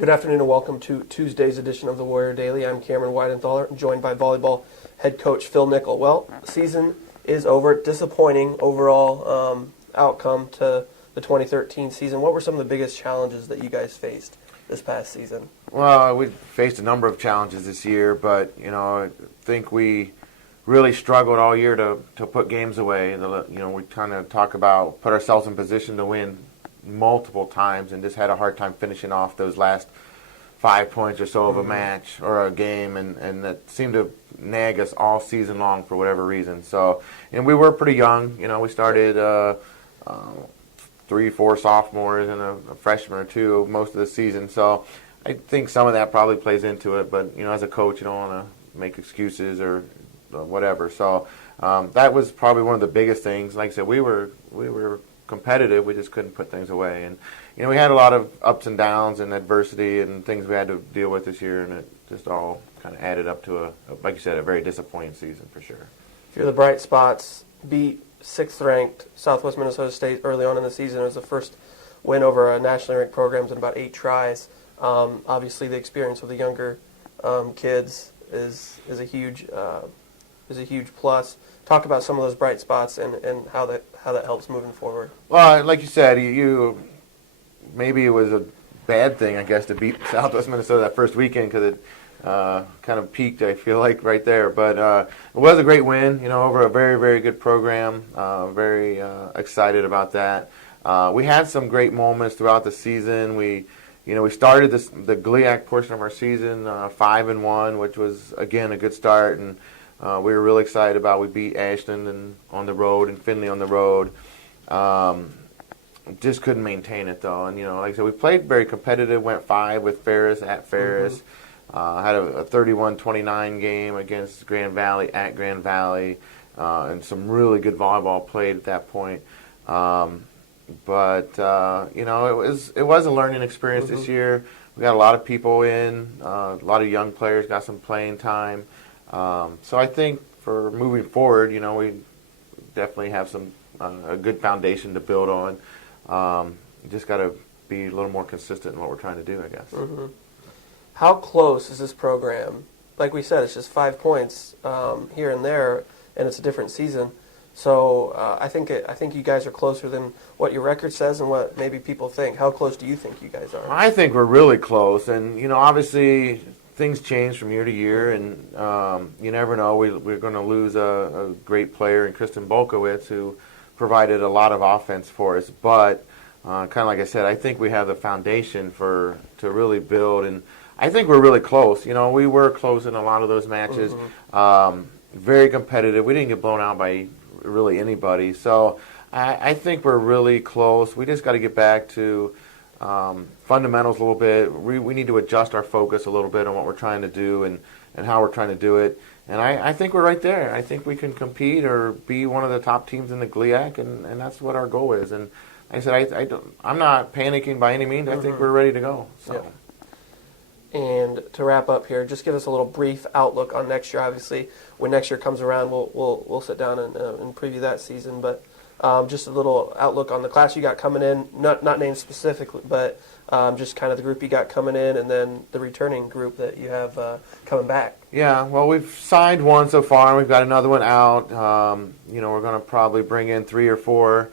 Good afternoon and welcome to Tuesday's edition of the Warrior Daily. I'm Cameron Weidenthaler, joined by volleyball head coach Phil Nickel. Well, season is over. Disappointing overall outcome to the 2013 season. What were some of the biggest challenges that you guys faced this past season? Well, we faced a number of challenges this year, but I think we really struggled all year to put games away. We kind of talk about put ourselves in position to win multiple times and just had a hard time finishing off those last 5 points or so of a match or a game, and that seemed to nag us all season long for whatever reason. So, and we were pretty young. We started 3-4 sophomores and a freshman or two most of the season. So I think some of that probably plays into it. But as a coach, you don't want to make excuses or whatever. So that was probably one of the biggest things. Like I said, we were competitive. We just couldn't put things away, and we had a lot of ups and downs and adversity and things we had to deal with this year, and it just all kind of added up to like you said, a very disappointing season for sure. A few of the bright spots: beat 6th-ranked Southwest Minnesota State early on in the season. It was the first win over a nationally ranked programs in about 8 tries. Obviously, the experience with the younger kids is a huge plus. Talk about some of those bright spots and how that helps moving forward. Well, like you said, maybe it was a bad thing, I guess, to beat Southwest Minnesota that first weekend because it kind of peaked, I feel like, right there. But it was a great win, over a very, very good program. Very excited about that. We had some great moments throughout the season. We started the GLIAC portion of our season 5-1, which was, again, a good start, and we were really excited about. We beat Ashland on the road and Findlay on the road. Just couldn't maintain it, though. And, like I said, we played very competitive, went 5 with Ferris at Ferris. Had a 31-29 game against Grand Valley at Grand Valley, and some really good volleyball played at that point. But it was a learning experience this year. We got a lot of people in, a lot of young players got some playing time. So I think for moving forward, we definitely have a good foundation to build on. Just got to be a little more consistent in what we're trying to do, I guess. Mm-hmm. How close is this program? Like we said, it's just 5 points here and there, and it's a different season. So I think you guys are closer than what your record says and what maybe people think. How close do you think you guys are? I think we're really close, and obviously things change from year to year, and you never know. We're going to lose a great player in Kristen Bolkowitz, who provided a lot of offense for us. But kind of like I said, I think we have the foundation to really build, and I think we're really close. We were close in a lot of those matches. Very competitive. We didn't get blown out by really anybody. So I think we're really close. We just got to get back to fundamentals a little bit. We need to adjust our focus a little bit on what we're trying to do and how we're trying to do it. And I think we're right there. I think we can compete or be one of the top teams in the GLIAC, and that's what our goal is. And like I said, I'm not panicking by any means. I think we're ready to go. So. Yeah. And to wrap up here, just give us a little brief outlook on next year. Obviously, when next year comes around, we'll sit down and preview that season. But just a little outlook on the class you got coming in, not named specifically, but just kind of the group you got coming in, and then the returning group that you have coming back. Yeah, well, we've signed one so far, and we've got another one out. We're going to probably bring in 3 or 4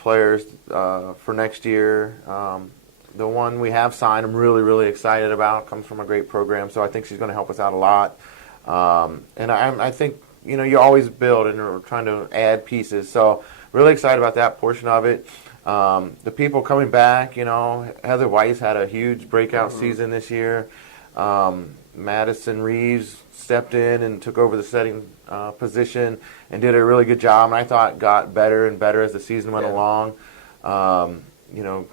players for next year. The one we have signed, I'm really, really excited about. Comes from a great program, so I think she's going to help us out a lot. And I think, you always build, and we're trying to add pieces. So really excited about that portion of it. The people coming back, Heather Weiss had a huge breakout season this year. Madison Reeves stepped in and took over the setting position and did a really good job, and I thought got better and better as the season went along.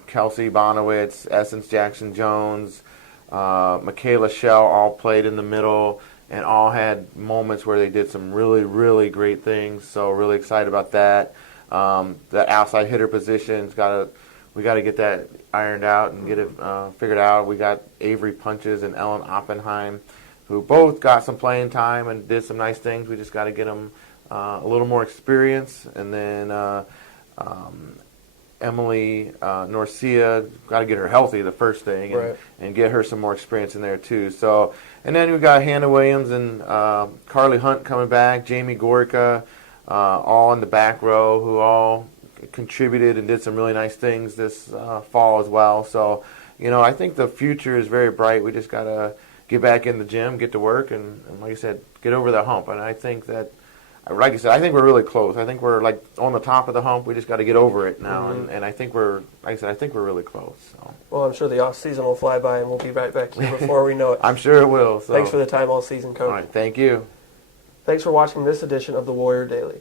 Kelsey Bonowitz, Essence Jackson-Jones, Michaela Shell all played in the middle and all had moments where they did some really, really great things. So really excited about that. That outside hitter position's we got to get that ironed out and get it figured out. We got Avery Punches and Ellen Oppenheim, who both got some playing time and did some nice things. We just got to get them a little more experience, and then Emily Norcia, got to get her healthy, the first thing, and, Right. and get her some more experience in there too. So, and then we got Hannah Williams and Carly Hunt coming back, Jamie Gorka, all in the back row, who all contributed and did some really nice things this fall as well. So, I think the future is very bright. We just got to get back in the gym, get to work, and like I said, get over the hump. And I think that, like I said, I think we're really close. I think we're like on the top of the hump. We just got to get over it now. Mm-hmm. And I think we're, like I said, I think we're really close. So. Well, I'm sure the off season will fly by, and we'll be right back here before we know it. I'm sure it will. So. Thanks for the time all season, Coach. All right, thank you. Thanks for watching this edition of the Warrior Daily.